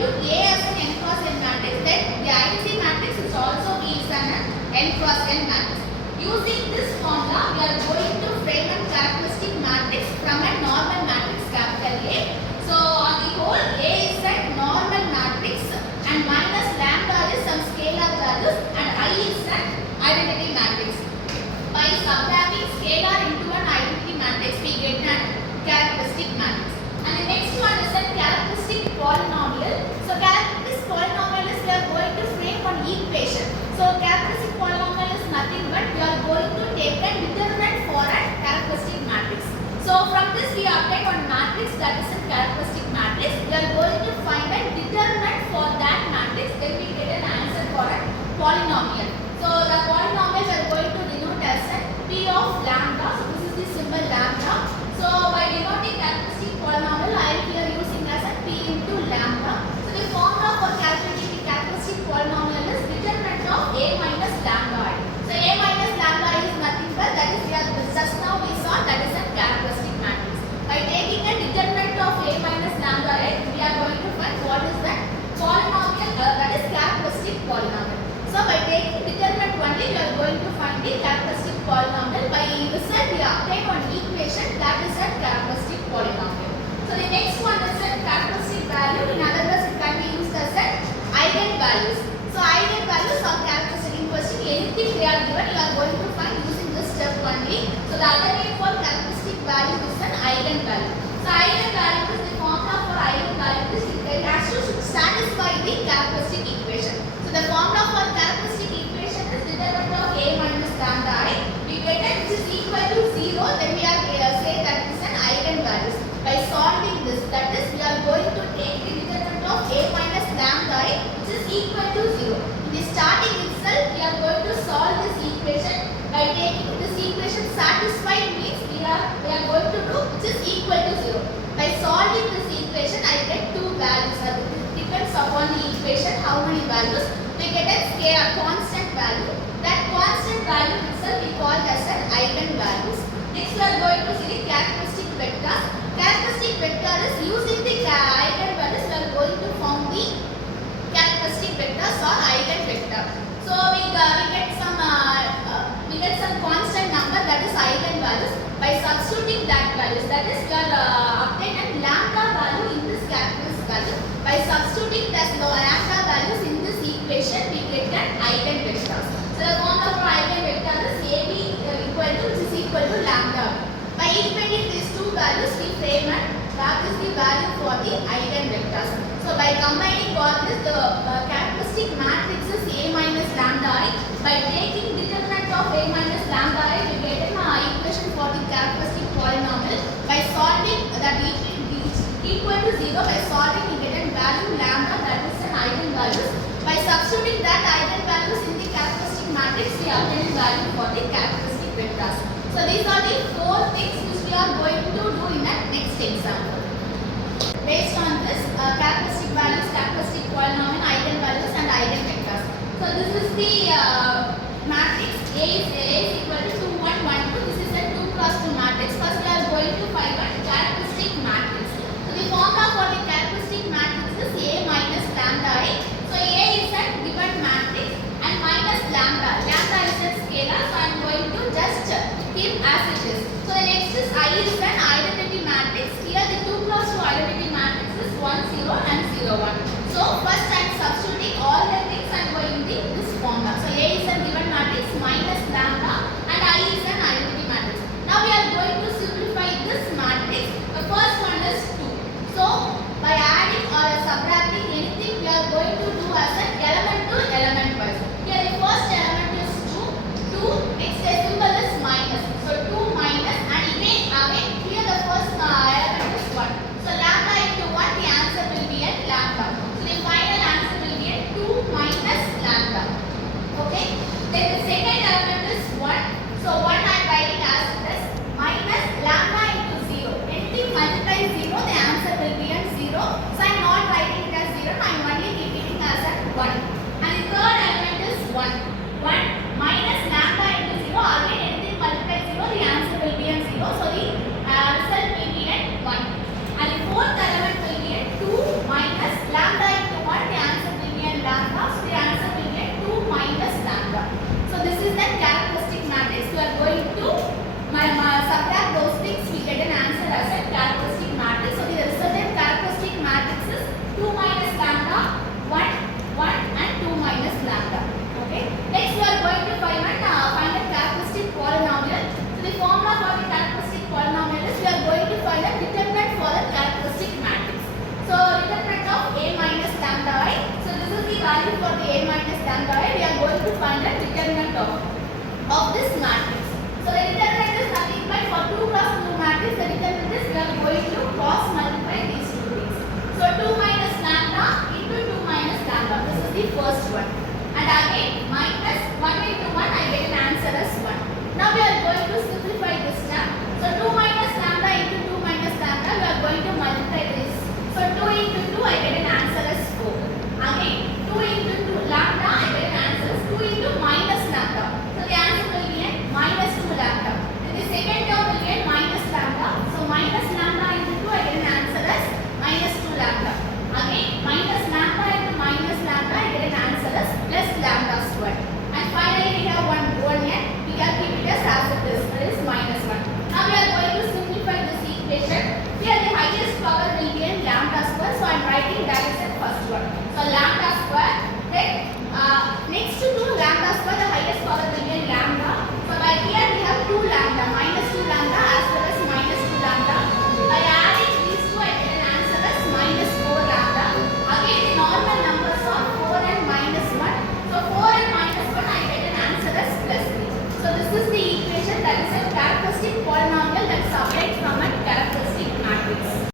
took A as an n cross n matrix, then the identity matrix is also is an n cross n matrix. Using this formula, we are going to frame a characteristic matrix from a normal matrix capital A. So on the whole, A is a normal matrix and minus lambda is some scalar values and I is an identity matrix. By subtracting scalar into an identity matrix, we get a characteristic matrix. And the next one is a characteristic polynomial. So characteristic polynomial is we are going to frame an equation. So characteristic polynomial is nothing but we are going to take a determinant for a characteristic matrix. So from this we obtain one matrix that is a characteristic matrix. We are going to find a determinant for that matrix. Then we get an answer for a polynomial. So the polynomial we are going to denote as a p of lambda. So this is the symbol lambda. So by denoting characteristic polynomial, I am here using as a p into lambda. So the formula for calculating the characteristic polynomial is determinant of a minus lambda I. So a minus lambda I is nothing but that is just now we saw that is a characteristic matrix. By taking a determinant of a minus lambda I, we are going to find what is that polynomial that is characteristic polynomial. So by taking determinant only, we are going to find the characteristic polynomial. By result, we obtain one equation that is a characteristic polynomial. So the next one is a characteristic value. In other words, it can be used as an eigenvalues. So eigenvalues are characteristic in question. Anything they are given, you are going to find using this step only. So the other name for characteristic value is an eigenvalue. So eigenvalue is the formula for eigenvalue is it has to satisfy the characteristic equation. So the formula for characteristic equation is determinant of a minus lambda I. We get it which is equal to 0. Then we are say that is an eigenvalues. By solving this, that is we are going to take the determinant of a minus lambda I which is equal to 0. In the starting itself, we are going to solve this equation. By taking this equation satisfied means we are going to do which is equal to 0. By solving this equation, I get two values. Depends upon the equation how many values. We get a scalar constant value. That constant value itself we call as an eigenvalues. Next we are going to see the characteristic vectors. Characteristic vector is using the eigenvalues we are going to form the characteristic vectors or eigenvector. So we get some constant number that is eigenvalues. By substituting that values, that is we are obtain a lambda value in this characteristic value. By substituting that lambda values in this equation, we get an eigenvectors. So the formula for eigenvector is AB equal to lambda. By equating these two values, we frame and what is the value for the eigenvectors. So by combining all this, the characteristic matrix is A minus lambda I. By taking determinant of A minus lambda I, we get an equation for the characteristic polynomial. By solving that equal to 0, by solving we get a value lambda that is an eigenvalues. By substituting that eigenvalues in the characteristic matrix, we obtain a value for the characteristic vectors. So these are the four things which we are going to do in the next example. Based on this characteristic values, characteristic polynomial, eigenvalues and eigenvectors. So this is the matrix A is equal to 2, 1, 1, 2. This is a 2 cross 2 matrix. First we are going to find a characteristic matrix. So the formula for the characteristic matrix is A minus lambda I. So A is a given matrix and minus lambda. Lambda is a scalar, so I am going to just keep as it is. So the next is I is an identity matrix. Here the 2 cross 2 identity matrix is 1, 0 and 0, 1. So first I am substituting all the things I am going to this formula. So A is a given matrix minus lambda and I is an identity matrix. Now we are going to simplify this matrix. The first one is 2. So by adding or subtracting anything, we are going to do as an element to element wise. Here the first element is 2. Next the symbol is minus. So 2 minus and again here the first element is 1. So lambda into 1, the answer will be at lambda. So the final of this matrix. So the determinant is nothing but for 2 cross 2 matrix, the determinant is we are going to cross multiply these two things. So 2 minus lambda into 2 minus lambda. This is the first one. And again minus